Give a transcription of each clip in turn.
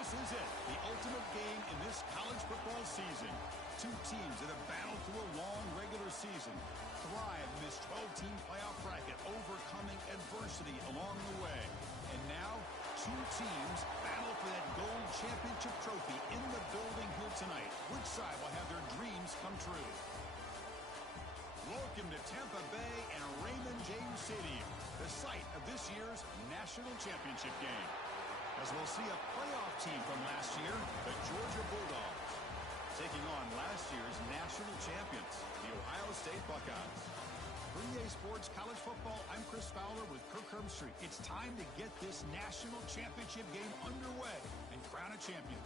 This is it, the ultimate game in this college football season. Two teams that have battled through a long regular season, thrive in this 12-team playoff bracket, overcoming adversity along the way. And now, two teams battle for that gold championship trophy in the building here tonight. Which side will have their dreams come true? Welcome to Tampa Bay and Raymond James Stadium, the site of this year's national championship game. As we'll see a playoff team from last year, the Georgia Bulldogs, taking on last year's national champions, the Ohio State Buckeyes. For EA Sports College Football, I'm Chris Fowler with Kirk Herbstreit. It's time to get this national championship game underway and crown a champion.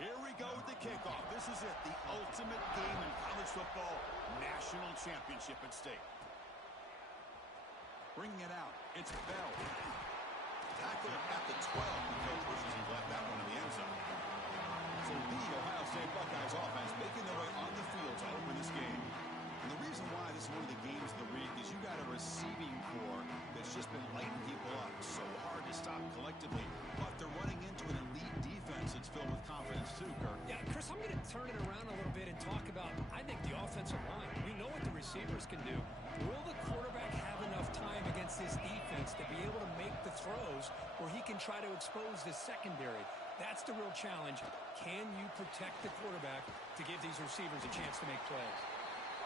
Here we go with the kickoff. This is it, the ultimate game in college football, national championship at stake. Bringing it out, it's Bell. Tackle at the 12. The coach wishes he left that one in the end zone. So the Ohio State Buckeyes offense making their way on the field to open this game. And the reason why this is one of the games of the week is you got a receiving core that's just been lighting people up. So hard to stop collectively. But they're running into an elite defense that's filled with confidence too, Kirk. Yeah, Chris, I'm going to turn it around a little bit and talk about, I think, the offensive line. We know what the receivers can do. Will the quarterback have enough time against this defense to be able to make the throws where he can try to expose this secondary? That's the real challenge. Can you protect the quarterback to give these receivers a chance to make plays?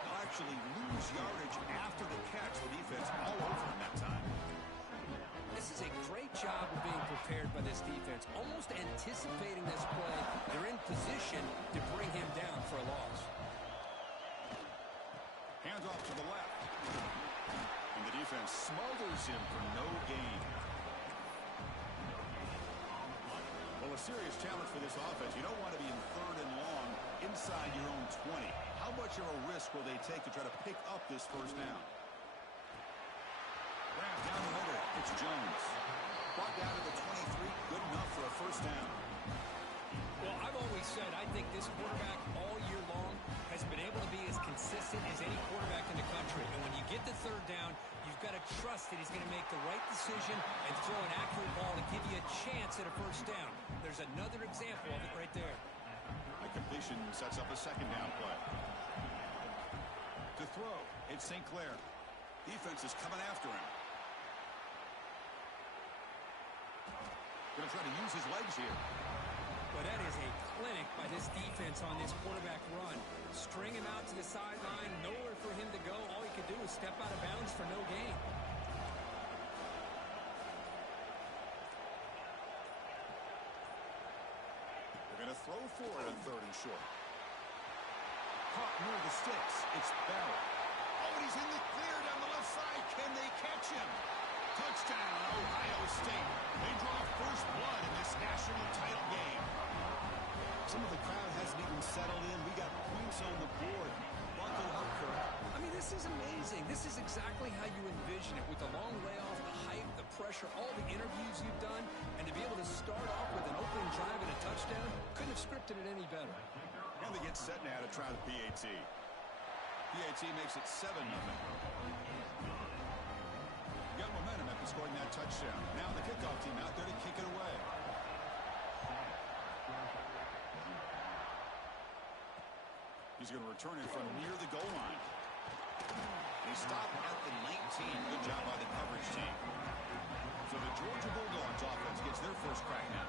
They'll actually lose yardage after the catch. The defense all over him that time. This is a great job of being prepared by this defense, almost anticipating this play. They're in position to bring him down for a loss. Hands off to the left. And the defense smothers him for no gain. Well, a serious challenge for this offense. You don't want to be in third and long inside your own 20. How much of a risk will they take to try to pick up this first down? Grab down the middle. It's Jones. Brought down to the 23. Good enough for a first down. Well, I've always said I think this quarterback all year long has been able to be as consistent as any quarterback in the country. And when you get the third down, you've got to trust that he's going to make the right decision and throw an accurate ball to give you a chance at a first down. There's another example of it right there. A completion sets up a second down play. To throw, it's St. Clair. Defense is coming after him. Going to try to use his legs here. But that is a clinic by this defense on this quarterback run. String him out to the sideline, nowhere for him to go. All he could do is step out of bounds for no gain. They're going to throw for it on third and short. Caught near the sticks. It's Bell. Oh, and he's in the clear down the left side. Can they catch him? Touchdown, Ohio State. They draw first blood in this national title game. Some of the crowd hasn't even settled in. We got points on the board. Buckle up, Kirk. I mean, this is amazing. This is exactly how you envision it, with the long layoff, the hype, the pressure, all the interviews you've done, and to be able to start off with an opening drive and a touchdown, couldn't have scripted it any better. And they get set now to try the PAT. PAT makes it 7-0. Got momentum after scoring that touchdown. Now the kickoff team out there to kick it away. He's going to return it from near the goal line. They stop at the 19. Good job by the coverage team. So the Georgia Bulldogs offense gets their first crack now.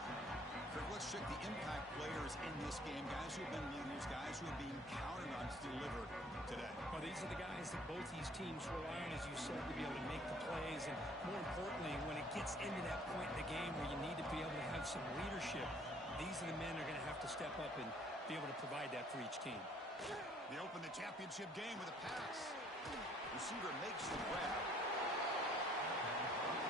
Kirk, let's check the impact players in this game. Guys who have been leaders, guys who are being counted on to deliver today. Well, these are the guys that both these teams rely on, as you said, to be able to make the plays. And more importantly, when it gets into that point in the game where you need to be able to have some leadership, these are the men that are going to have to step up and be able to provide that for each team. They open the championship game with a pass. Receiver makes the grab.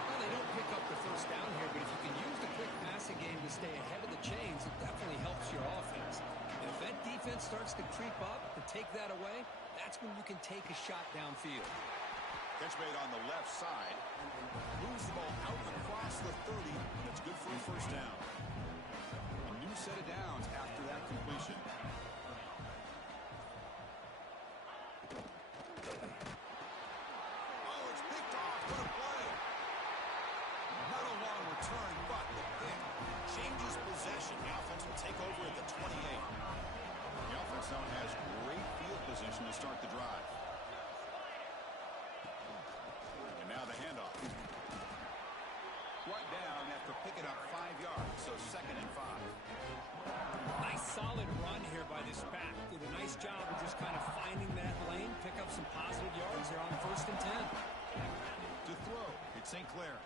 Well, they don't pick up the first down here, but if you can use the quick passing game to stay ahead of the chains, it definitely helps your offense. And if that defense starts to creep up to take that away, that's when you can take a shot downfield. Catch made on the left side. Moves the ball out across the 30, and it's good for a first down. A new set of downs after that completion. zone has great field position to start the drive. And now the handoff. Brought down after picking up 5 yards, so 2nd and 5. Nice solid run here by this back. Did a nice job of just kind of finding that lane, pick up some positive yards there on 1st and 10. To throw, it's St. Clair.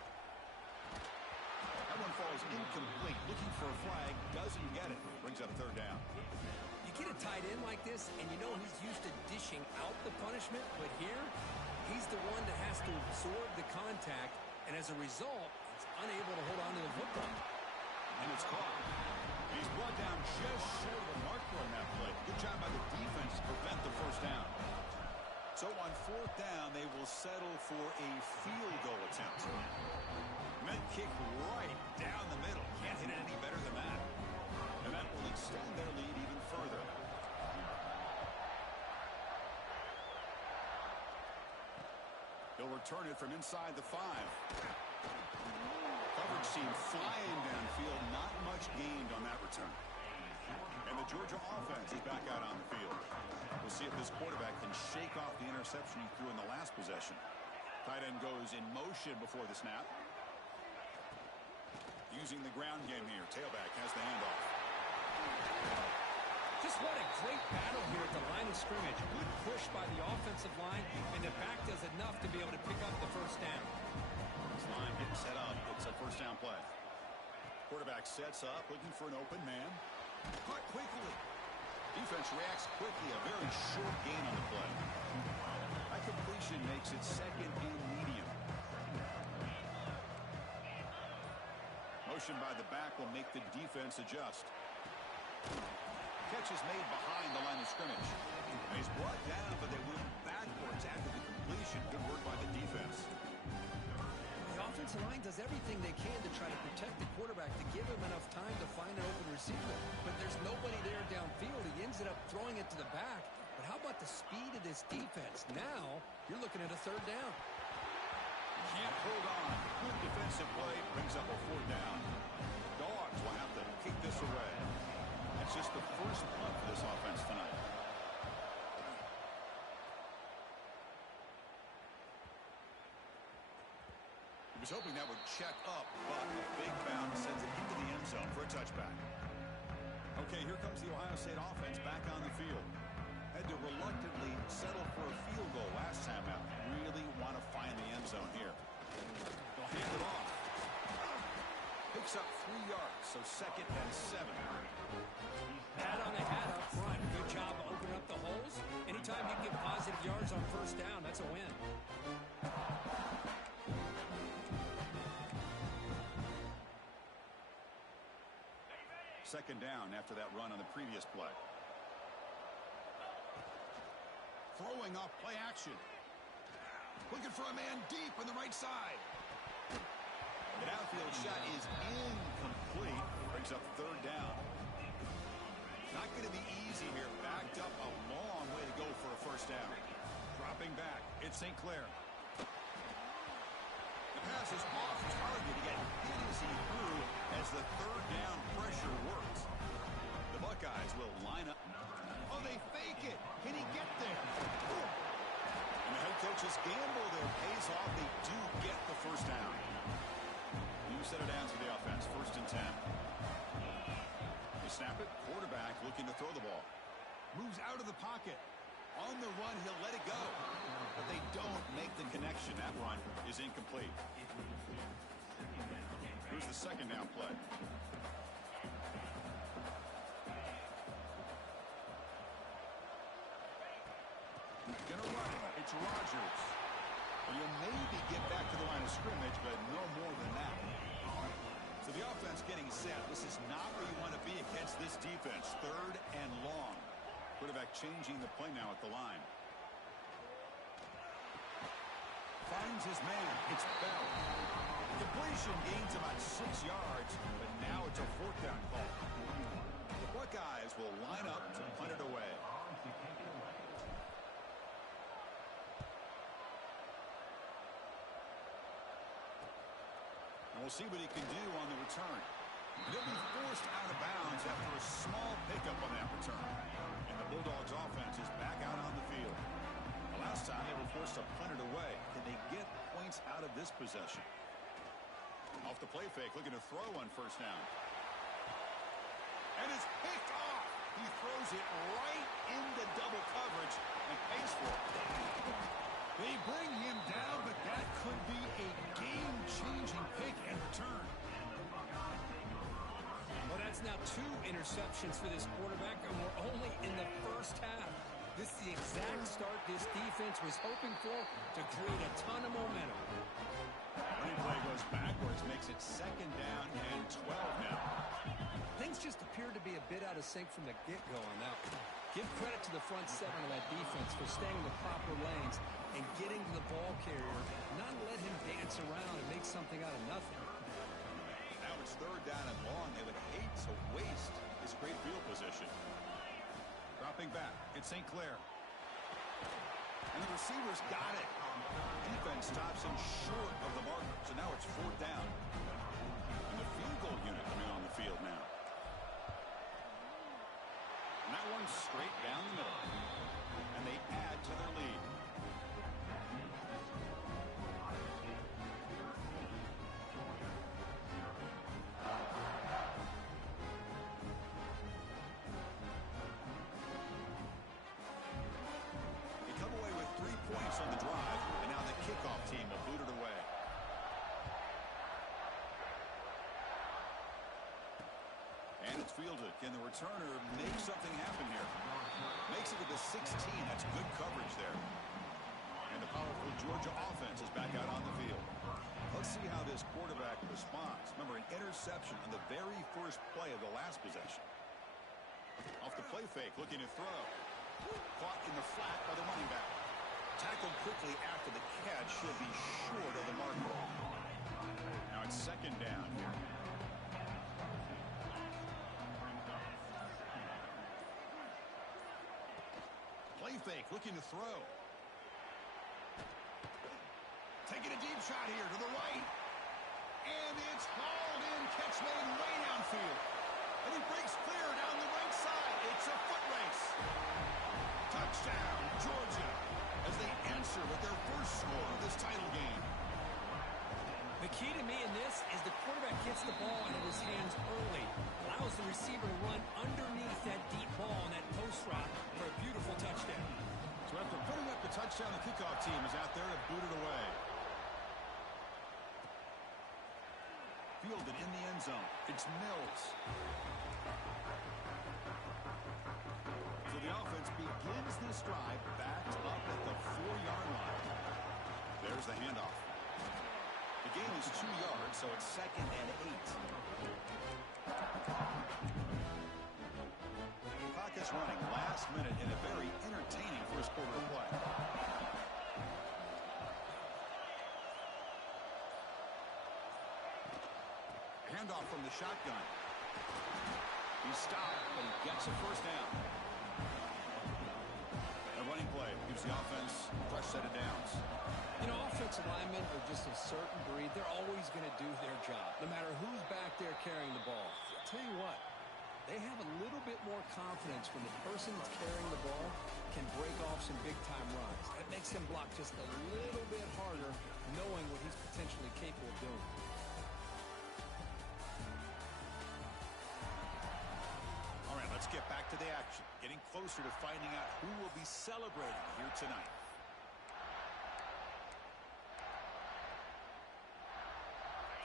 That one falls incomplete. Looking for a flag, doesn't get it. Brings up 3rd down. You get a tight end like this, and you know he's used to dishing out the punishment, but here, he's the one that has to absorb the contact, and as a result, he's unable to hold on to the football. And it's caught. He's brought down just short of the marker on that play. Good job by the defense to prevent the 1st down. So on 4th down, they will settle for a field goal attempt. Meant kick right down the middle. Can't hit it any better than that. And that will extend their lead even further. They'll return it from inside the 5. Coverage team flying downfield. Not much gained on that return. And the Georgia offense is back out on the field. We'll see if this quarterback can shake off the interception he threw in the last possession. Tight end goes in motion before the snap. Using the ground game here. Tailback has the handoff. Just what a great battle here at the line of scrimmage. Good push by the offensive line, and the back does enough to be able to pick up the 1st down. This line getting set up. It's a 1st down play. Quarterback sets up, looking for an open man. Caught quickly. Defense reacts quickly. A very short gain on the play. That completion makes it 2nd and medium. Motion by the back will make the defense adjust. Catch is made behind the line of scrimmage. And he's brought down, but they went backwards after the completion. Good work by the defense. The offensive line does everything they can to try to protect the quarterback to give him enough time to find an open receiver. But there's nobody there downfield. He ends up throwing it to the back. But how about the speed of this defense? Now you're looking at a 3rd down. Can't hold on. Good defensive play. Brings up a 4th down. Dogs will have to kick this away. That's just the first punt for this offense tonight. He was hoping that would check up, but a big bounce sends it into the end zone for a touchback. Okay, here comes the Ohio State offense back on the field. Had to reluctantly settle for a field goal last time out. Really want to find the end zone here. They'll hand it off. Picks up 3 yards, so 2nd and 7. Pat on the hat up front. Good job opening up the holes. Anytime you can get positive yards on 1st down, that's a win. 2nd down after that run on the previous play. Throwing off play action. Looking for a man deep on the right side. The downfield shot is incomplete. Brings up 3rd down. Not going to be easy here. Backed up a long way to go for a 1st down. Dropping back. It's St. Clair. The pass is off target. He got hit as he threw as the 3rd down pressure works. The Buckeyes will line up. Oh, they fake it. Can he get there? And the head coach's gamble there pays off. They do get the 1st down. New set of downs for the offense. 1st and 10. They snap it. Quarterback looking to throw the ball. Moves out of the pocket. On the run, he'll let it go. But they don't make the connection. That run is incomplete. Here's the 2nd down play. Gonna run it. It's Rodgers. And you'll maybe get back to the line of scrimmage, but no more than that. So the offense getting set. This is not where you want to be against this defense. 3rd and long. Quarterback changing the play now at the line. Finds his man. It's Bell. Completion gains about 6 yards, but now it's a 4th down call. The Buckeyes will line up to punt it away. And we'll see what he can do on the return. And he'll be forced out of bounds after a small pickup on that return. And the Bulldogs offense is back out on the field. The last time they were forced to punt it away. Can they get points out of this possession? Off the play fake, looking to throw on first down. And it's picked off. He throws it right into double coverage and pays for it. They bring him down, but that could be a game-changing pick and return. Well, that's now 2 interceptions for this quarterback, and we're only in the first half. This is the exact start this defense was hoping for to create a ton of momentum. Running play goes backwards, makes it second down and 12 now. Things just appear to be a bit out of sync from the get-go on that one. Give credit to the front 7 of that defense for staying in the proper lanes and getting to the ball carrier, not let him dance around and make something out of nothing. Now it's third down and long. They would hate to waste this great field position. Dropping back, it's St. Clair. And the receivers got it. Defense stops him short of the marker. So now it's fourth down. And the field goal unit coming on the field now. And that one's straight down the middle. And they add to their lead. They come away with 3 points on the drive, and now the kickoff team will boot it away. And it's fielded. Can the returner make something happen here? Makes it to the 16. That's good coverage there. And the powerful Georgia offense is back out on the field. Let's see how this quarterback responds. Remember, an interception on the very first play of the last possession. Off the play fake, looking to throw. Caught in the flat by the running back. Tackled quickly after the catch. Should be short of the marker. Now it's second down here. Play fake, looking to throw. Taking a deep shot here to the right. And it's hauled in. Catch made way downfield. And he breaks clear down the right side. It's a foot race. Touchdown, Georgia, as they answer with their first score of this title game. The key to me in this is the quarterback gets the ball out of his hands early, allows the receiver to run underneath that deep ball on that post route for a beautiful touchdown. So after putting up the touchdown, the kickoff team is out there to boot it away. Fielded in the end zone. It's Mills. So the offense begins this drive backed up at the 4-yard line. There's the handoff. The gain is 2 yards, so it's second and 8. Clock is running last minute in a very entertaining first quarter of play. Handoff from the shotgun. He's stopped, but he gets a first down. A running play gives the offense a fresh set of downs. You know, offensive linemen are just a certain breed. They're always going to do their job, no matter who's back there carrying the ball. I'll tell you what, they have a little bit more confidence when the person that's carrying the ball can break off some big-time runs. That makes him block just a little bit harder, knowing what he's potentially capable of doing. All right, let's get back to the action. Getting closer to finding out who will be celebrating here tonight.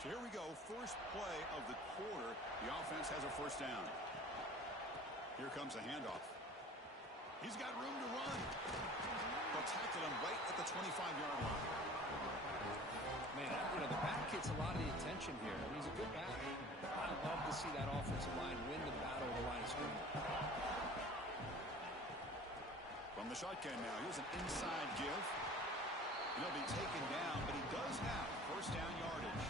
So here we go. First play of the quarter. The offense has a first down. Here comes a handoff. He's got room to run. They'll tackle him right at the 25-yard line. Man, you know, the back gets a lot of the attention here. I mean, he's a good back. I'd love to see that offensive line win the battle of the line of scrimmage. From the shotgun now, here's an inside give. He'll be taken down, but he does have first down yardage.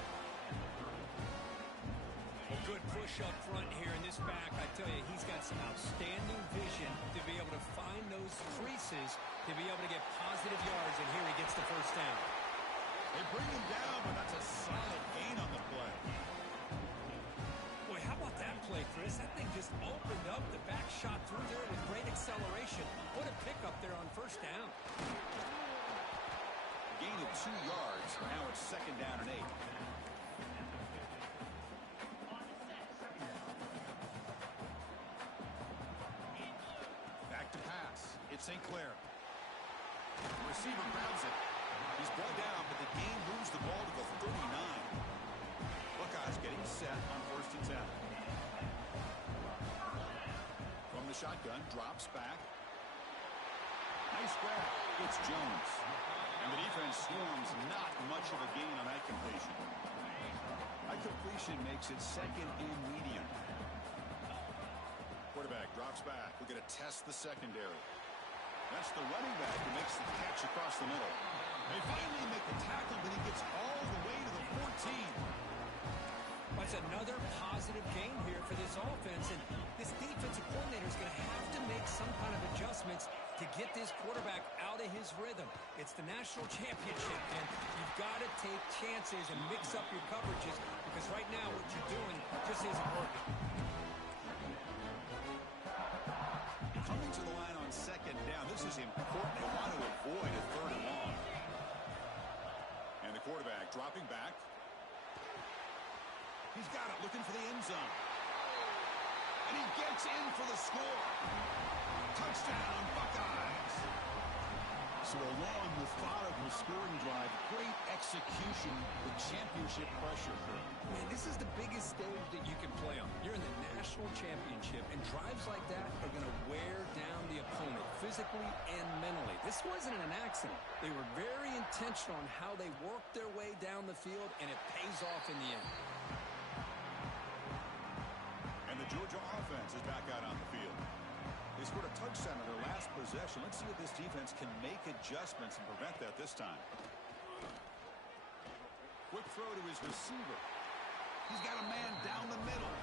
A good push up front here in this back. I tell you, he's got some outstanding vision to be able to find those creases, to be able to get positive yards, and here he gets the first down. They bring him down, but that's a solid gain on the play. Boy, how about play, Chris. That thing just opened up. The back shot through there with great acceleration. What a pickup there on first down. Gain of 2 yards. Now it's 2nd down and 8. Back to pass. It's St. Clair. The receiver grabs it. He's brought down, but the game moves the ball to the 39. Buckeyes getting set on 1st and 10. From the shotgun, drops back. Nice grab. It's Jones. And the defense swarms, not much of a gain on that completion. That completion makes it 2nd and medium. Quarterback drops back. We're going to test the secondary. That's the running back who makes the catch across the middle. They finally make the tackle, but he gets all the way to the 14. That's another positive gain here for this offense, and this defensive coordinator is going to have to make some kind of adjustments to get this quarterback out of his rhythm. It's the national championship, and you've got to take chances and mix up your coverages, because right now what you're doing just isn't working. Coming to the line on 2nd down. This is important. They want to avoid a 3rd and long. And the quarterback dropping back. He's got it, looking for the end zone. And he gets in for the score. Touchdown, Buckeyes. So a long, methodical scoring drive. Great execution with championship pressure. Man, this is the biggest stage that you can play on. You're in the national championship, and drives like that are going to wear down the opponent physically and mentally. This wasn't an accident. They were very intentional on how they worked their way down the field, and it pays off in the end. And the Georgia offense is back out on the field. They scored a touchdown on their last possession. Let's see if this defense can make adjustments and prevent that this time. Quick throw to his receiver. He's got a man down the middle.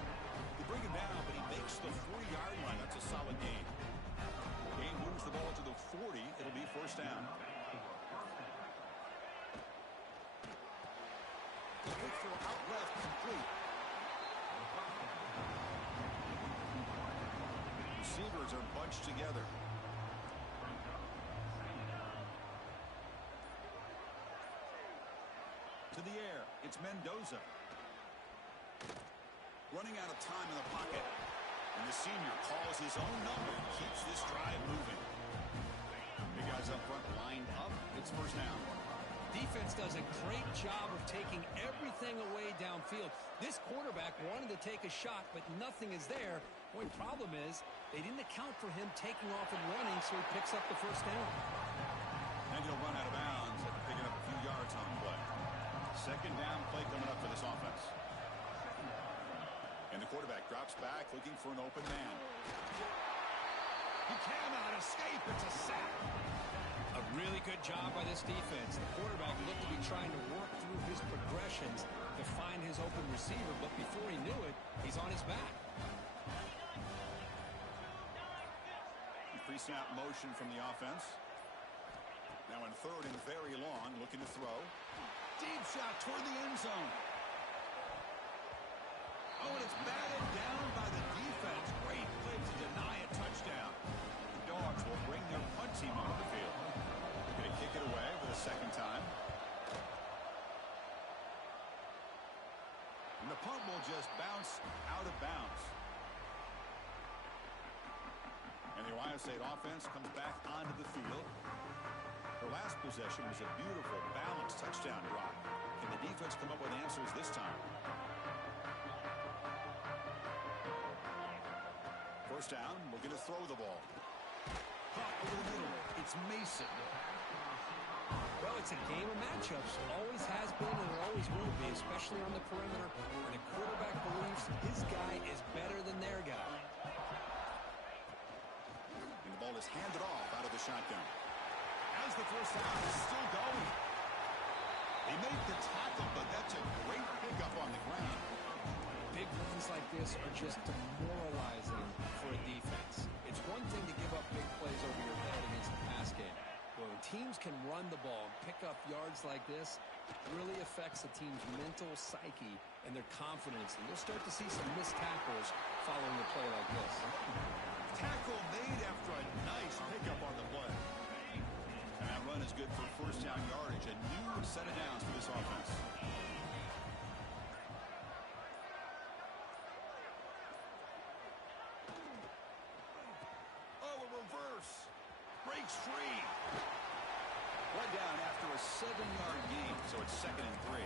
They bring him down, but he makes the 40-yard line. That's a solid gain. Game moves the ball to the 40. It'll be 1st down. Quick throw out left, complete. Receivers are bunched together. To the air, it's Mendoza. Running out of time in the pocket. And the senior calls his own number and keeps this drive moving. The guys up front lined up. It's 1st down. Defense does a great job of taking everything away downfield. This quarterback wanted to take a shot, but nothing is there. The only problem is they didn't account for him taking off and running, so he picks up the 1st down. And he'll run out of bounds after picking up a few yards on the play. 2nd down play coming up for this offense. And the quarterback drops back, looking for an open man. He cannot escape. It's a sack. A really good job by this defense. The quarterback looked to be trying to work through his progressions to find his open receiver, but before he knew it, he's on his back. Pre-snap motion from the offense. Now in 3rd and very long, looking to throw. Deep shot toward the end zone. Oh, and it's batted down by the defense. Great play to deny a touchdown. The Dogs will bring their punt team onto the field. They're going to kick it away for the 2nd time. And the punt will just bounce out of bounds. And the Ohio State offense comes back onto the field. Their last possession was a beautiful, balanced touchdown drive. Can the defense come up with answers this time? 1st down, we're going to throw the ball. Hot over the middle. It's Mason. Well, it's a game of matchups. Always has been and it always will be, especially on the perimeter. And the quarterback believes his guy is better than their guy. And the ball is handed off out of the shotgun. As the 1st down is still going. He made the tackle, but that's a great pickup on the ground. Big runs like this are just demoralizing for a defense. It's one thing to give up big plays over your head against the pass game. But when teams can run the ball and pick up yards like this, really affects a team's mental psyche and their confidence. And you'll start to see some missed tackles following a play like this. Tackle made after a nice pickup on the play. And that run is good for first down yardage. A new set of downs for this offense. Oh, a reverse. Breaks free. One down after a 7-yard gain, so it's 2nd and 3.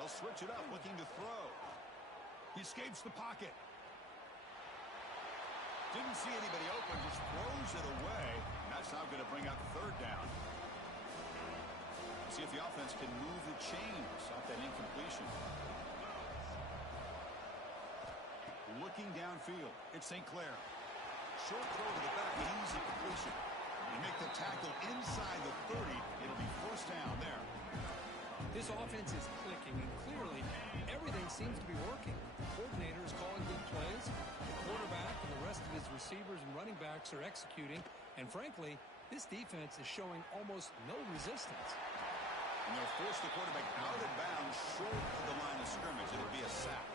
They'll switch it up, looking to throw. He escapes the pocket. Didn't see anybody open, just throws it away. And that's now going to bring up 3rd down. See if the offense can move the chains off that incompletion. Looking downfield, it's St. Clair. Short throw to the back, an easy completion. You make the tackle inside the 30, it'll be first down there. This offense is clicking, and clearly everything seems to be working. The coordinator is calling good plays. The quarterback and the rest of his receivers and running backs are executing. And frankly, this defense is showing almost no resistance. And they'll force the quarterback out of bounds short of the line of scrimmage. It'll be a sack.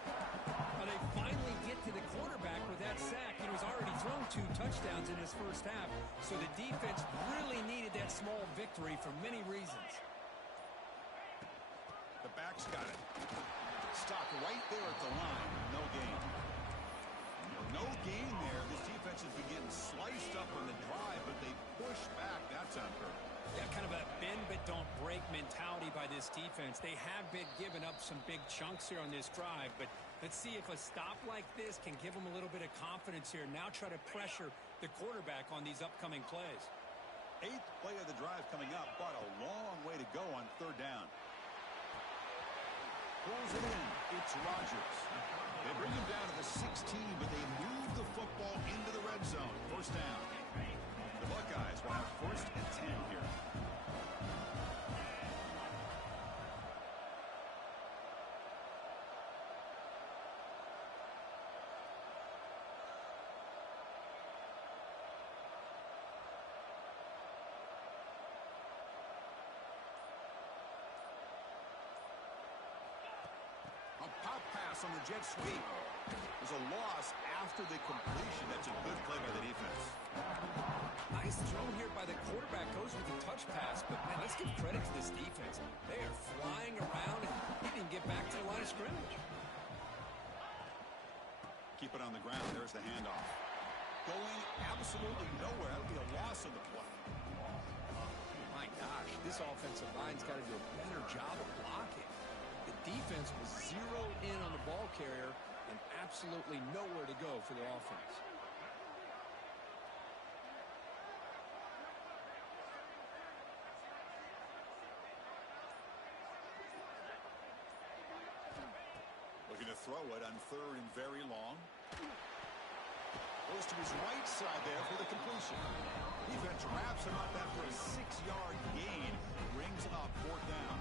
Well, they finally get to the quarterback with that sack. He was already thrown 2 touchdowns in his first half, so the defense really needed that small victory for many reasons. The back's got it. Stopped right there at the line. No gain. No gain there. This defense has been getting sliced up on the drive, but they push back. That's on purpose. Yeah, kind of a bend but don't break mentality by this defense. They have been giving up some big chunks here on this drive, but let's see if a stop like this can give them a little bit of confidence here. Now try to pressure the quarterback on these upcoming plays. 8th play of the drive coming up, but a long way to go on 3rd down. Pulls it in. It's Rodgers. They bring him down to the 16, but they move the football into the red zone. First down. The Buckeyes will have 1st and 10 here. A pop pass on the jet sweep. There's a loss after the completion. That's a good play by the defense. Nice throw here by the quarterback. Goes with the touch pass, but man, let's give credit to this defense. They are flying around, and he didn't get back to the line of scrimmage. Keep it on the ground. There's the handoff. Going absolutely nowhere. That'll be a loss of the play. My gosh, this offensive line's got to do a better job of blocking. The defense was zeroed in on the ball carrier and absolutely nowhere to go for the offense. Looking to throw it on 3rd and very long. Goes to his right side there for the completion. Defense wraps him up after a 6-yard gain. Brings up 4th down.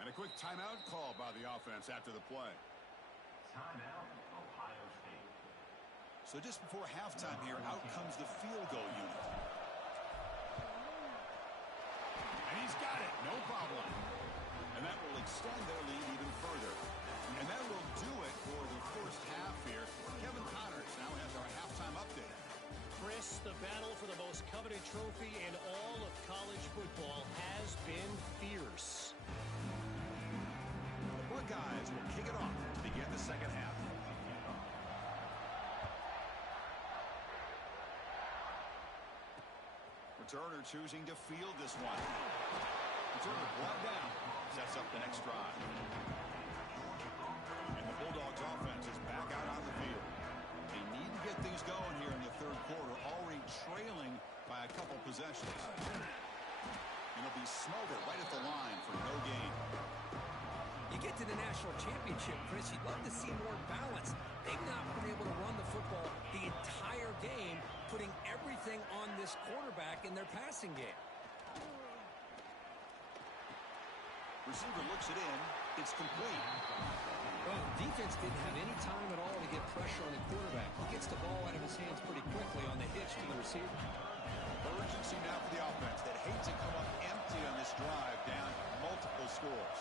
And a quick timeout call by the offense after the play. Timeout, Ohio State. So just before halftime here, out comes the field goal unit. And he's got it, no problem. And that will extend their lead even further. And that will do it for the first half here. Kevin Connors now has our halftime update. Chris, the battle for the most coveted trophy in all of college football has been fierce. The Buckeyes will kick it off to begin the second half. Returner choosing to field this one. Returner brought down. Sets up the next drive. And the Bulldogs offense is back out on the field. They need to get things going here in the 3rd quarter, already trailing by a couple possessions. And it'll be Smoger right at the line for no gain. You get to the national championship, Chris, you'd love to see more balance. They've not been able to run the football the entire game, putting everything on this quarterback in their passing game. Receiver looks it in. It's complete. Well, defense didn't have any time at all to get pressure on the quarterback. He gets the ball out of his hands pretty quickly on the hitch to the receiver. Urgency now for the offense that hates to come up empty on this drive, down multiple scores.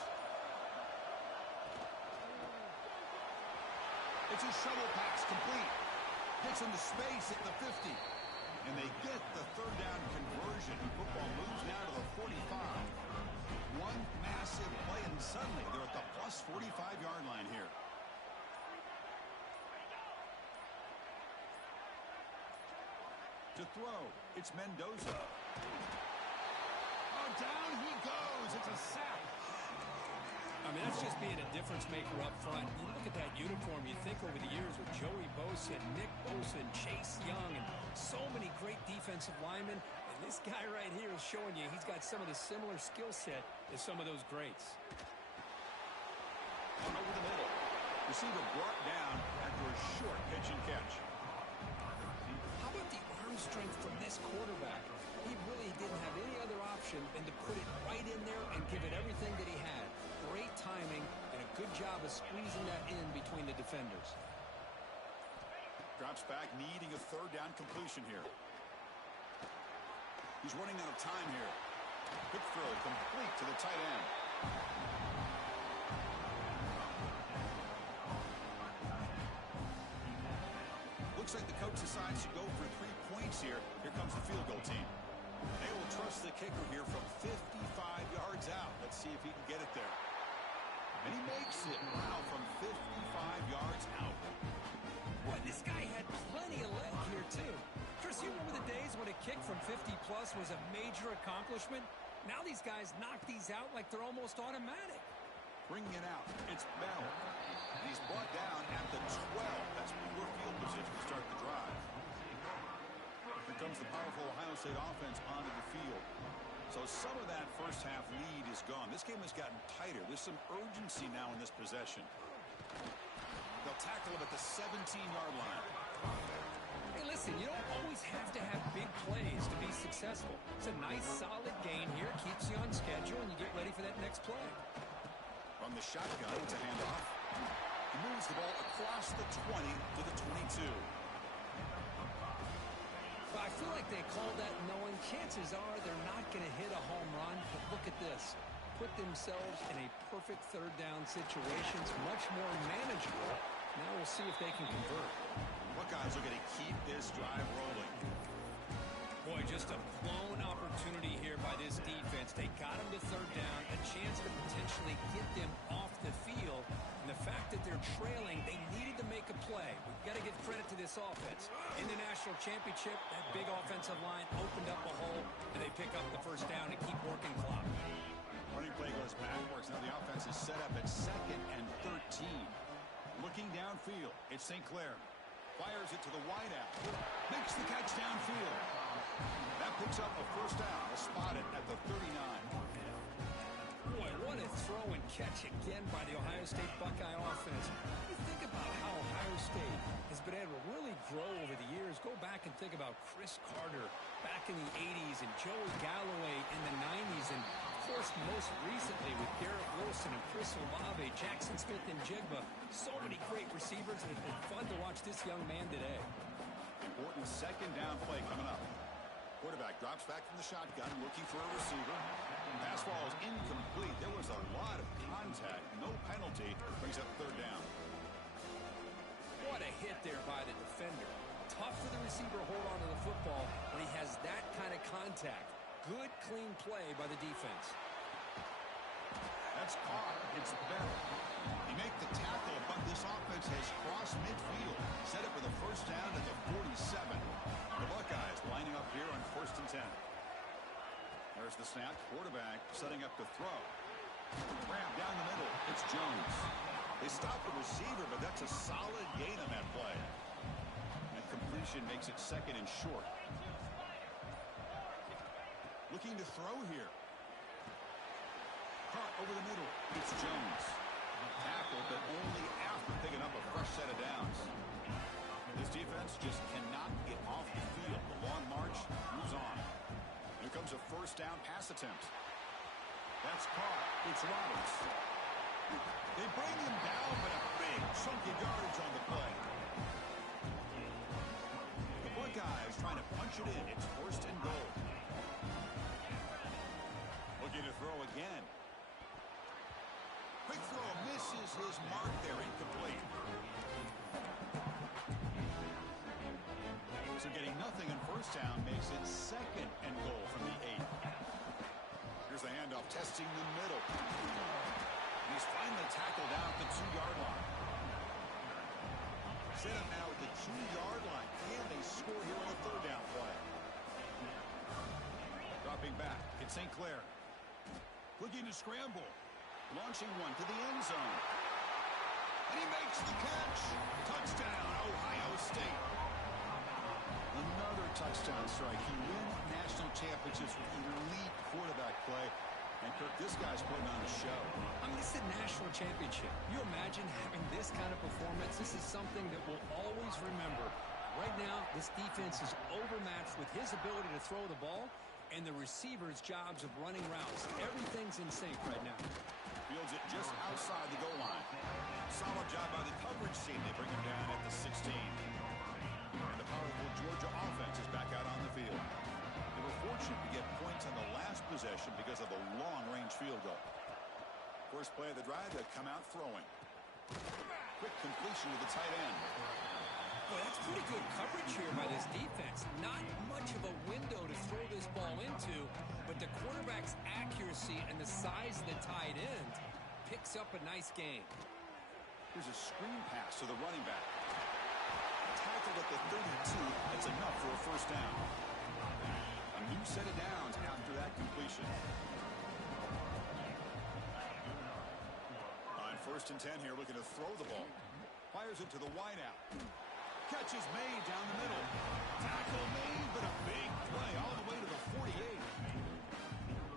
It's a shovel pass complete. Gets into space at the 50. And they get the third down conversion. Football moves now to the 45. One massive play, and suddenly they're at the plus 45-yard line here. To throw, it's Mendoza. Oh, down he goes. It's a sack. I mean, that's just being a difference maker up front. You look at that uniform, you think over the years with Joey Bosa, Nick Bosa, and Chase Young, and so many great defensive linemen. And this guy right here is showing you he's got some of the similar skill set as some of those greats. And over the middle. Receiver brought down after a short pitch and catch. How about the arm strength from this quarterback? He really didn't have any other option than to put it right in there and give it everything that he had. Great timing and a good job of squeezing that in between the defenders. Drops back, needing a third down completion here. He's running out of time here. Quick throw, complete to the tight end. Looks like the coach decides to go for 3 points here. Here comes the field goal team. They will trust the kicker here from 55 yards out. Let's see if he can get it there. And he makes it. Wow, from 55 yards out. Boy, this guy had plenty of leg here, too. Chris, you remember the days when a kick from 50-plus was a major accomplishment? Now these guys knock these out like they're almost automatic. Bringing it out. It's Bell. And he's brought down at the 12. That's poor field position to start the drive. Here comes the powerful Ohio State offense onto the field. So some of that first half lead is gone. This game has gotten tighter. There's some urgency now in this possession. They'll tackle him at the 17-yard line. Hey, listen, you don't always have to have big plays to be successful. It's a nice, solid gain here. Keeps you on schedule, and you get ready for that next play. From the shotgun, it's a handoff. He moves the ball across the 20 to the 22. Well, I feel like they called that knowing chances are they're not going to hit a home run. But look at this. Put themselves in a perfect third down situation. It's much more manageable. Now we'll see if they can convert. Buckeyes are going to keep this drive rolling. Boy, just a blown opportunity here by this defense. They got them to third down, a chance to potentially get them off the field. And the fact that they're trailing, they needed to make a play. We've got to give credit to this offense. In the national championship, that big offensive line opened up a hole, and they pick up the first down and keep working clock. Running play goes backwards. Now the offense is set up at 2nd and 13. Looking downfield, it's St. Clair. Fires it to the wideout. Makes the catch downfield. That picks up a first down. We'll spot it at the 39. Boy, what a throw and catch again by the Ohio State Buckeye offense. You think about how Ohio State has been able to really grow over the years. Go back and think about Chris Carter back in the 80s and Joey Galloway in the 90s. And, of course, most recently with Garrett Wilson and Chris Olave, Jackson Smith and Jigba. So many great receivers, and it's been fun to watch this young man today. Important second down play coming up. Quarterback drops back from the shotgun, looking for a receiver. Pass ball is incomplete. There was a lot of contact. No penalty. Brings up third down. What a hit there by the defender. Tough for the receiver to hold on to the football when he has that kind of contact. Good, clean play by the defense. That's caught. It's Bell. He made the tackle, but this offense has crossed midfield. Set it for the first down at the 47. The Buckeyes lining up here on 1st and 10. There's the snap. Quarterback setting up to throw. Grab down the middle. It's Jones. They stop the receiver, but that's a solid gain on that play. And completion makes it 2nd and short. Looking to throw here. Caught over the middle. It's Jones. Tackle, but only after picking up a fresh set of downs. This defense just cannot get off the field. The long march moves on. Here comes a first down pass attempt. That's caught. It's Roberts. They bring him down, but a big chunk of yardage on the play. The Buckeyes trying to punch it in. It's first and goal. Looking to throw again. Quick throw misses his mark there, incomplete. So getting nothing on first down makes it second and goal from the 8. Here's the handoff, testing the middle. He's finally tackled out the 2-yard line. Set up now at the 2-yard line. Can they score here on the third down play? Dropping back, it's St. Clair. Looking to scramble. Launching one to the end zone. And he makes the catch. Touchdown, Ohio State. Another touchdown strike. He wins national championships with elite quarterback play. And Kirk, this guy's putting on a show. I mean, this is a national championship. You imagine having this kind of performance? This is something that we'll always remember. Right now, this defense is overmatched with his ability to throw the ball and the receivers' jobs of running routes. Everything's in sync right now. Fields it just outside the goal line. Solid job by the coverage team. They bring him down at the 16. And the powerful Georgia offense is back out on the field. They were fortunate to get points on the last possession because of the long-range field goal. First play of the drive, they come out throwing. Quick completion to the tight end. Boy, that's pretty good coverage here by this defense. Not much of a window to throw this ball into, but the quarterback's accuracy and the size of the tight end picks up a nice game. Here's a screen pass to the running back. Tackled at the 32. That's enough for a first down. A new set of downs after that completion. On first and 10 here, looking to throw the ball. Fires it to the wideout. Catch is made down the middle. Tackle made, but a big play all the way to the 48.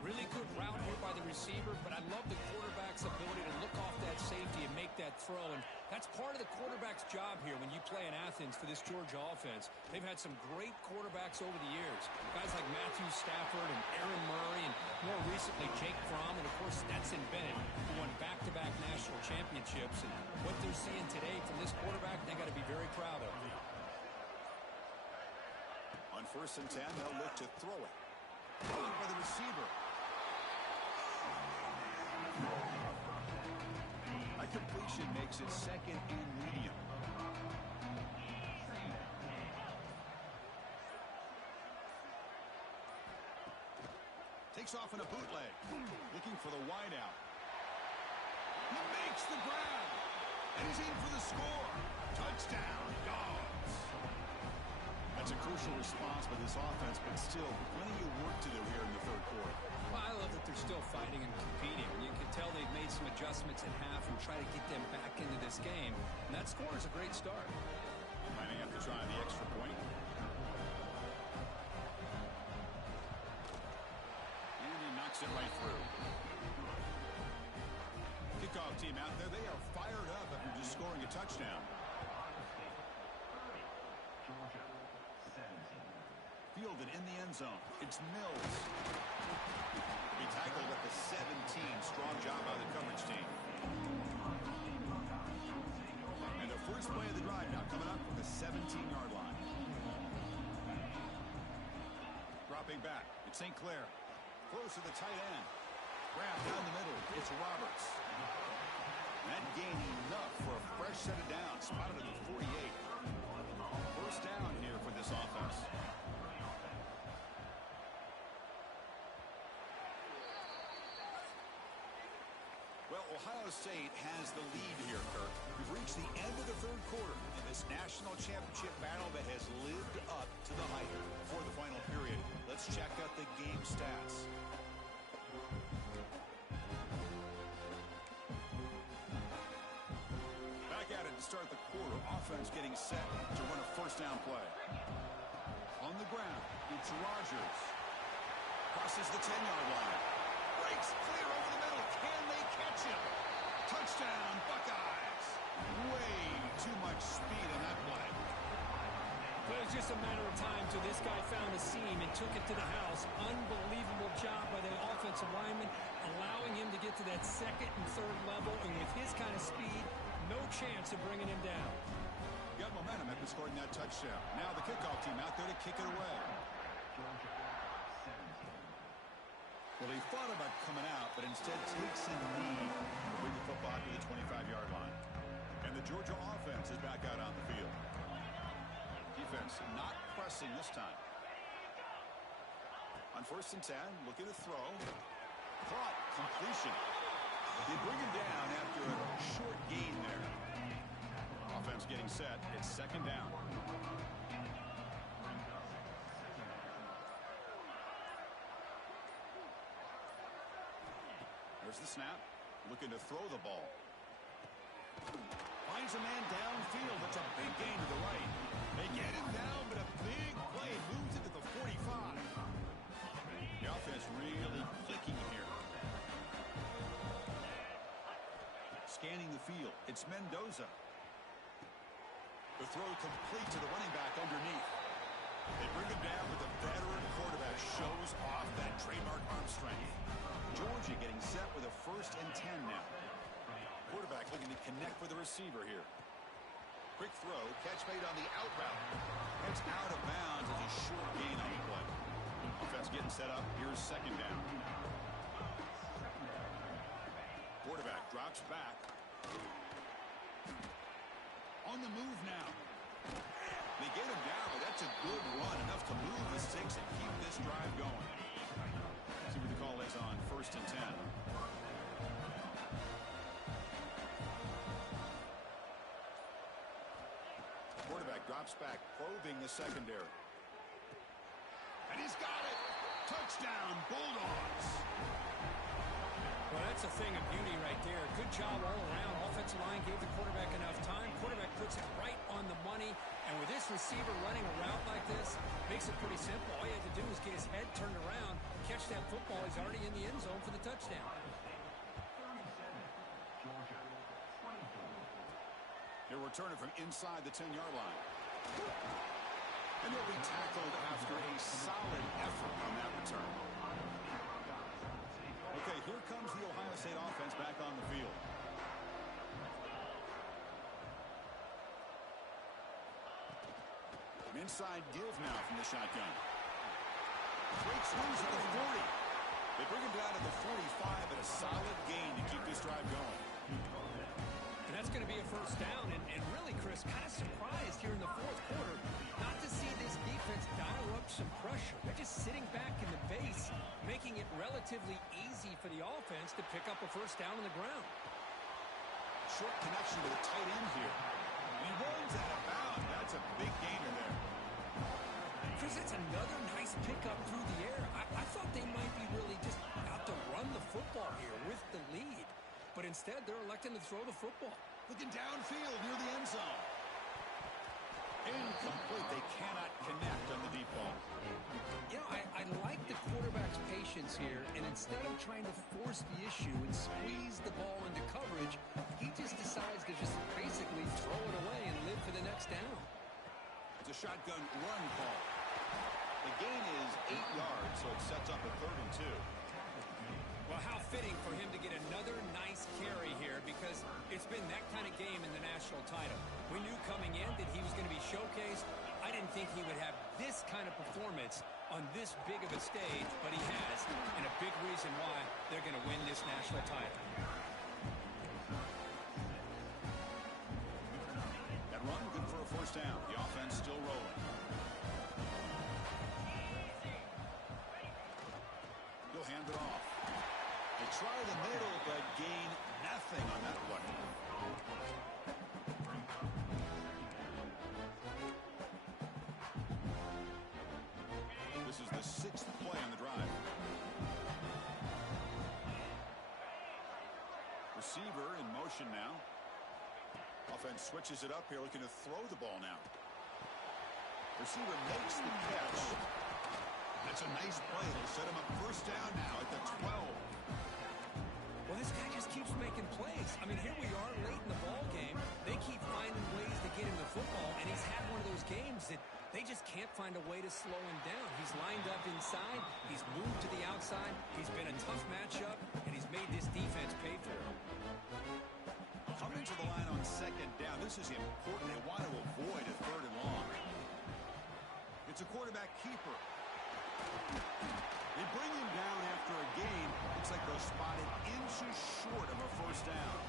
Really good route here by the receiver, but I love the quarterback's ability to look off that safety and make that throw. And that's part of the quarterback's job here when you play in Athens for this Georgia offense. They've had some great quarterbacks over the years. Guys like Matthew Stafford and Aaron Murray, and more recently Jake Fromm, and of course Stetson Bennett, who won back-to-back national championships. And what they're seeing today from this quarterback, they got to be very proud of. On first and 10, they'll look to throw it. Thrown by the receiver. A completion makes it second and medium. Takes off in a bootleg. Looking for the wideout. He makes the grab. And he's in for the score. Touchdown, Dogs. That's a crucial response by this offense, but still plenty of work to do here in the third quarter. Well, I love that they're still fighting and competing. You can tell they've made some adjustments at half and try to get them back into this game. And that score is a great start. Might have to try the extra point. And he knocks it right through. Kickoff team out there. They are fired up after just scoring a touchdown. Fielded in the end zone. It's Mills. He tackled at the 17. Strong job by the coverage team. And the first play of the drive now coming up from the 17-yard line. Dropping back. It's St. Clair. Close to the tight end. Grab down the middle. It's Roberts. That gain enough for a fresh set of downs. Spotted at the 48. First down here for this offense. Well, Ohio State has the lead here, Kirk. We've reached the end of the third quarter in this national championship battle that has lived up to the hype. For the final period, let's check out the game stats. Back at it to start the quarter. Offense getting set to run a first down play. On the ground, it's Rogers. Crosses the 10-yard line. Breaks clear over the middle. Can they catch him? Touchdown, Buckeyes. Way too much speed on that play. Well, just a matter of time till this guy found a seam and took it to the house. Unbelievable job by the offensive lineman, allowing him to get to that second and third level, and with his kind of speed, no chance of bringing him down. Got momentum after scoring that touchdown. Now the kickoff team out there to kick it away. Well, he thought about coming out, but instead takes a knee to bring the football to the 25-yard line. And the Georgia offense is back out on the field. Defense not pressing this time. On 1st and 10, looking to throw. Caught, completion. They bring him down after a short gain there. Offense getting set. It's 2nd down. There's the snap. Looking to throw the ball. Finds a man downfield. That's a big gain to the right. They get him down, but a big play moves it to the 45. The offense really clicking here. Scanning the field. It's Mendoza. The throw complete to the running back underneath. They bring him down, but the veteran quarterback shows off that trademark arm strength. Georgia getting set with a 1st and 10 now. Quarterback looking to connect with the receiver here. Quick throw, catch made on the out route. It's out of bounds as a short gain on the play. Offense getting set up. Here's 2nd down. Quarterback drops back. On the move now. They get him down, but that's a good run. Enough to move the sticks and keep this drive going. See what the call is on 1st and 10. Quarterback drops back, probing the secondary. And he's got it! Touchdown, Bulldogs! Well, that's a thing of beauty right there. Good job all around. Offensive line gave the quarterback enough time. Quarterback puts it right on the money. And with this receiver running a route like this, makes it pretty simple. All you have to do is get his head turned around, catch that football. He's already in the end zone for the touchdown. They're returning from inside the 10-yard line. And he'll be tackled after a solid effort on that return. Okay, here comes the Ohio State offense back on the field. An inside give now from the shotgun. Great swings at the 40. They bring him down to the 45, but a solid gain to keep this drive going. And that's going to be a 1st down. And really, Chris, kind of surprised here in the 4th quarter not to see this defense dial up some pressure. They're just sitting back in the base, making it relatively easy for the offense to pick up a 1st down on the ground. Short connection to the tight end here. And he runs out of bounds. That's a big gainer there. Chris, that's another nice pickup through the air. I thought they might be really just out to run the football here with the lead. But instead, they're electing to throw the football. Looking downfield near the end zone. Incomplete. They cannot connect on the deep ball. You know, I like the quarterback's patience here, and instead of trying to force the issue and squeeze the ball into coverage, he just decides to just basically throw it away and live for the next down. It's a shotgun run call. The gain is 8 yards, so it sets up a 3rd and 2. Well, how fitting for him to get another nice carry here, because it's been that kind of game in the national title. We knew coming in that he was going to be showcased. I didn't think he would have this kind of performance on this big of a stage, but he has, and a big reason why they're going to win this national title. That run, good for a 1st down. The offense still rolling. He'll hand it off. They try the middle, but gain nothing on that play. This is the 6th play on the drive. Receiver in motion now. Offense switches it up here, looking to throw the ball now. Receiver makes the catch. That's a nice play. It'll set him up 1st down now at the 12. Well, this guy just keeps making plays. I mean, here we are late in the ball game. They keep finding ways to get him the football, and he's had one of those games that they just find a way to slow him down. He's lined up inside. He's moved to the outside. He's been a tough matchup, and he's made this defense pay for it. Coming to the line on second down. This is important. They want to avoid a third and long. It's a quarterback keeper. They bring him down after a gain. Looks like they're spotted inches short of a first down.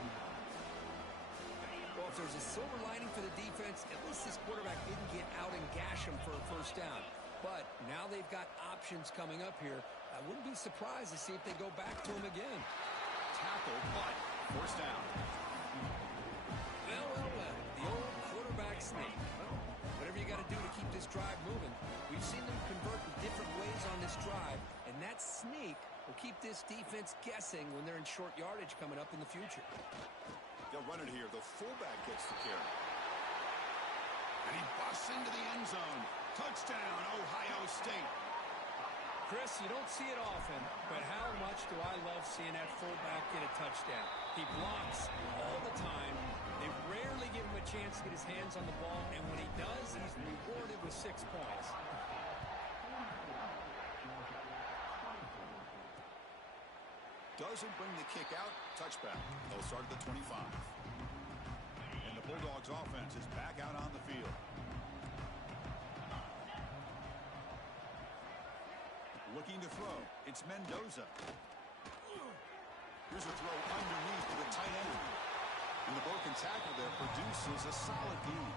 Well, if there's a silver lining for the defense, at least this quarterback didn't get out and gash him for a first down. But now they've got options coming up here. I wouldn't be surprised to see if they go back to him again. Tackle, but first down. Well. The old quarterback sneak. Well, whatever you got to do to keep this drive moving. We've seen them convert in different ways on this drive, and that sneak will keep this defense guessing when they're in short yardage coming up in the future. They'll run it here. The fullback gets the carry. And he busts into the end zone. Touchdown, Ohio State. Chris, you don't see it often, but how much do I love seeing that fullback get a touchdown? He blocks all the time. They rarely give him a chance to get his hands on the ball, and when he does, he's rewarded with 6 points. Doesn't bring the kick out. Touchback. They'll start at the 25. And the Bulldogs offense is back out on the field. Looking to throw. It's Mendoza. Here's a throw underneath to the tight end. And the broken tackle there produces a solid gain.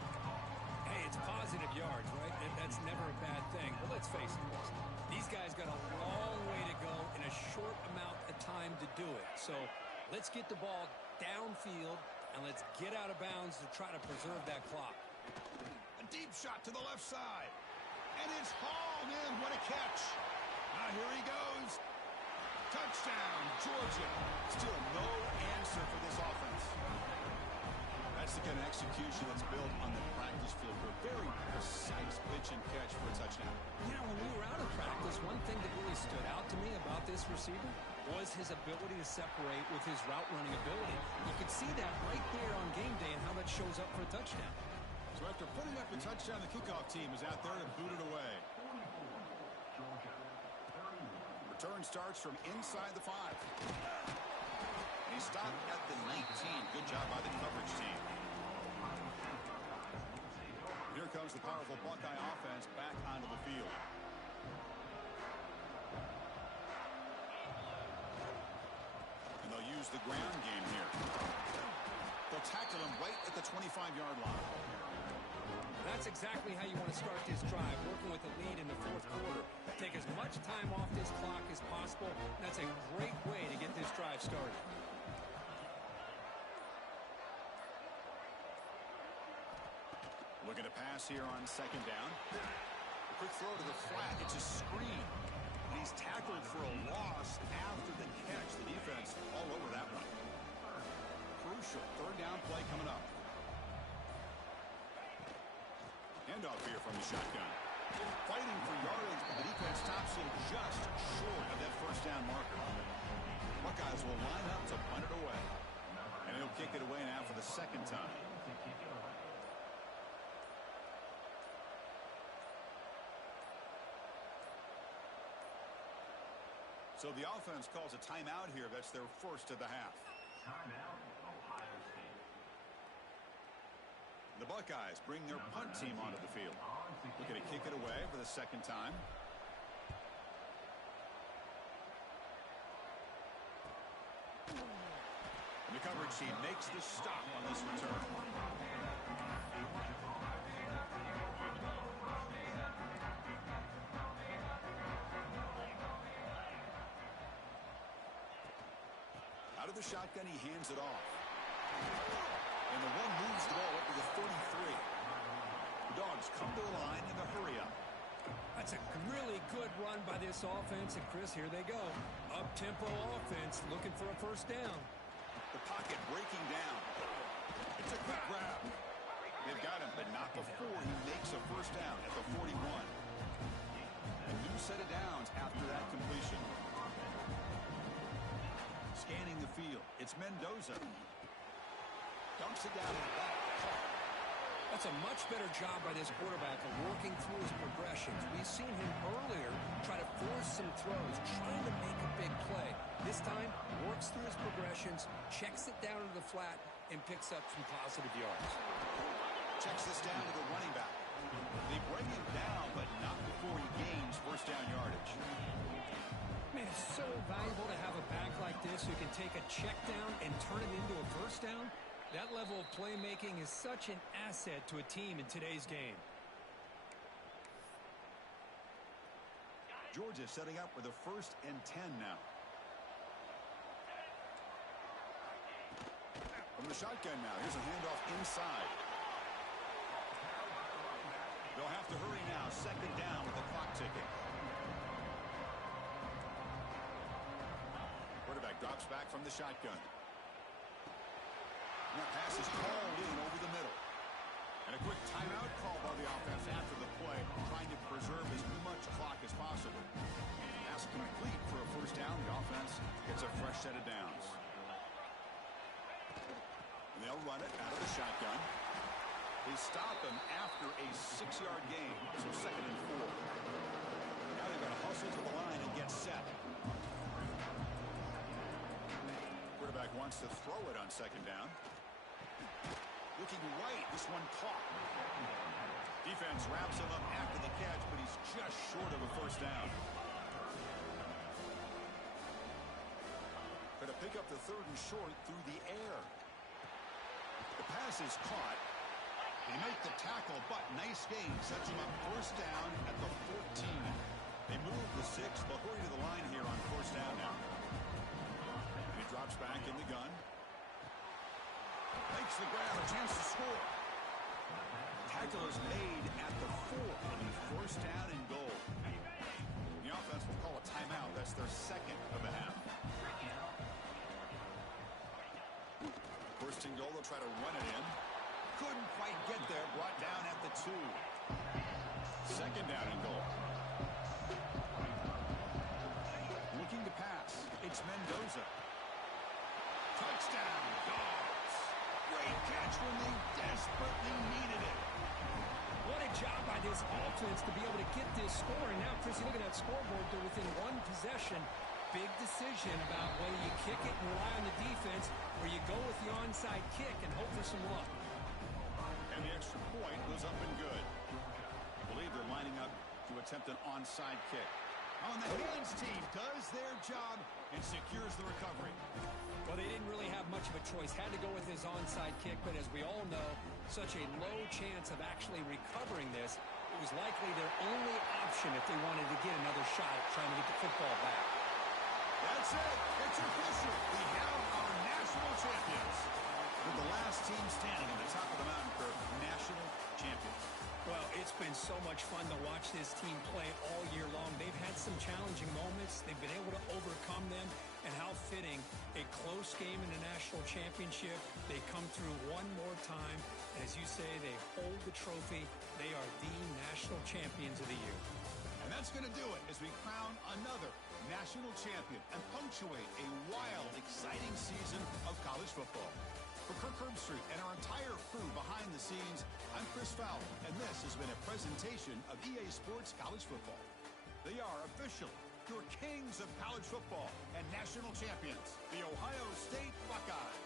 Hey, it's positive yards, right? That's never a bad thing. But let's face it, these guys got a long way to go in a short amount of time to do it. So let's get the ball downfield, and let's get out of bounds to try to preserve that clock. A deep shot to the left side. And it's hauled in. What a catch. Now here he goes. Touchdown, Georgia. Still no answer for this offense. That's the kind of execution that's built on the practice field for a very precise pitch and catch for a touchdown. You know, when we were out of practice, one thing that really stood out to me about this receiver was his ability to separate with his route running ability. You could see that right there on game day and how that shows up for a touchdown. So after putting up a touchdown, the kickoff team is out there to boot it away. Return starts from inside the 5. And he stopped at the 19. Good job by the coverage team. Here comes the powerful Buckeye offense back onto the field. And they'll use the ground game here. They'll tackle him right at the 25-yard line. That's exactly how you want to start this drive, working with a lead in the fourth quarter. Take as much time off this clock as possible. That's a great way to get this drive started. Looking to pass here on second down. A quick throw to the flat. It's a screen. And he's tackled for a loss after the catch. The defense all over that one. Crucial third down play coming up. Handoff here from the shotgun. Fighting for yardage, but the defense stops him just short of that first down marker. Buckeyes will line up to punt it away. And he'll kick it away now for the second time. So the offense calls a timeout here. That's their first of the half. Timeout, Ohio State. The Buckeyes bring their punt team onto the field. Looking to kick it away for the second time. And the coverage team makes the stop on this return. Out of the shotgun, he hands it off. And the one moves the ball up to the 33. The Dogs come to the line in a hurry up. That's a really good run by this offense. And, Chris, here they go. Up-tempo offense looking for a first down. The pocket breaking down. It's a quick grab. They've got him, but not before he makes a first down at the 41. A new set of downs after that completion. Scanning the field. It's Mendoza. Dumps it down in the back. That's a much better job by this quarterback of working through his progressions. We've seen him earlier try to force some throws, trying to make a big play. This time, works through his progressions, checks it down to the flat, and picks up some positive yards. Checks this down to the running back. They bring him down, but not before he gains first down yardage. Man, it's so valuable to have a back like this who can take a check down and turn it into a first down. That level of playmaking is such an asset to a team in today's game. Georgia setting up with a 1st and 10 now. From the shotgun now, here's a handoff inside. They'll have to hurry now, 2nd down with the clock ticking. Quarterback drops back from the shotgun. And that pass is called in over the middle. And a quick timeout called by the offense after the play, trying to preserve as much clock as possible. Pass complete for a first down. The offense gets a fresh set of downs. And they'll run it out of the shotgun. They stop him after a 6-yard gain, so 2nd and 4. Now they've got to hustle to the line and get set. Quarterback wants to throw it on 2nd down. Looking right, this one caught. Defense wraps him up after the catch, but he's just short of a first down. Going to pick up the 3rd and short through the air. The pass is caught. They make the tackle, but nice gain. Sets him up first down at the 14. They move the 6. They'll hurry to the line here on first down now. And he drops back in the gun. Makes the grab, a chance to score. Tackle is made at the 4. It'll be first down and goal. The offense will call a timeout. That's their 2nd of the half. First and goal, they'll try to run it in. Couldn't quite get there. Brought down at the 2. 2nd down and goal. Looking to pass. It's Mendoza. Touchdown, Dogs. Great catch when they desperately needed it. What a job by this offense to be able to get this score. And now, Chris, you look at that scoreboard, they're within 1 possession. Big decision about whether you kick it and rely on the defense or you go with the onside kick and hope for some luck. And the extra point was up and good. I believe they're lining up to attempt an onside kick. On the hands team does their job and secures the recovery. Well, they didn't really have much of a choice. Had to go with his onside kick, but as we all know, such a low chance of actually recovering this. It was likely their only option if they wanted to get another shot at trying to get the football back. That's it. It's official. We have our national champions. With the last team standing on the top of the mountain for national champions. Well, it's been so much fun to watch this team play all year long. They've had some challenging moments. They've been able to overcome them. And how fitting, a close game in the national championship. They come through one more time. And as you say, they hold the trophy. They are the national champions of the year. And that's going to do it as we crown another national champion and punctuate a wild, exciting season of college football. For Kirk Herbstreit and our entire crew behind the scenes, I'm Chris Fowler, and this has been a presentation of EA Sports College Football. They are officially your kings of college football and national champions, the Ohio State Buckeyes.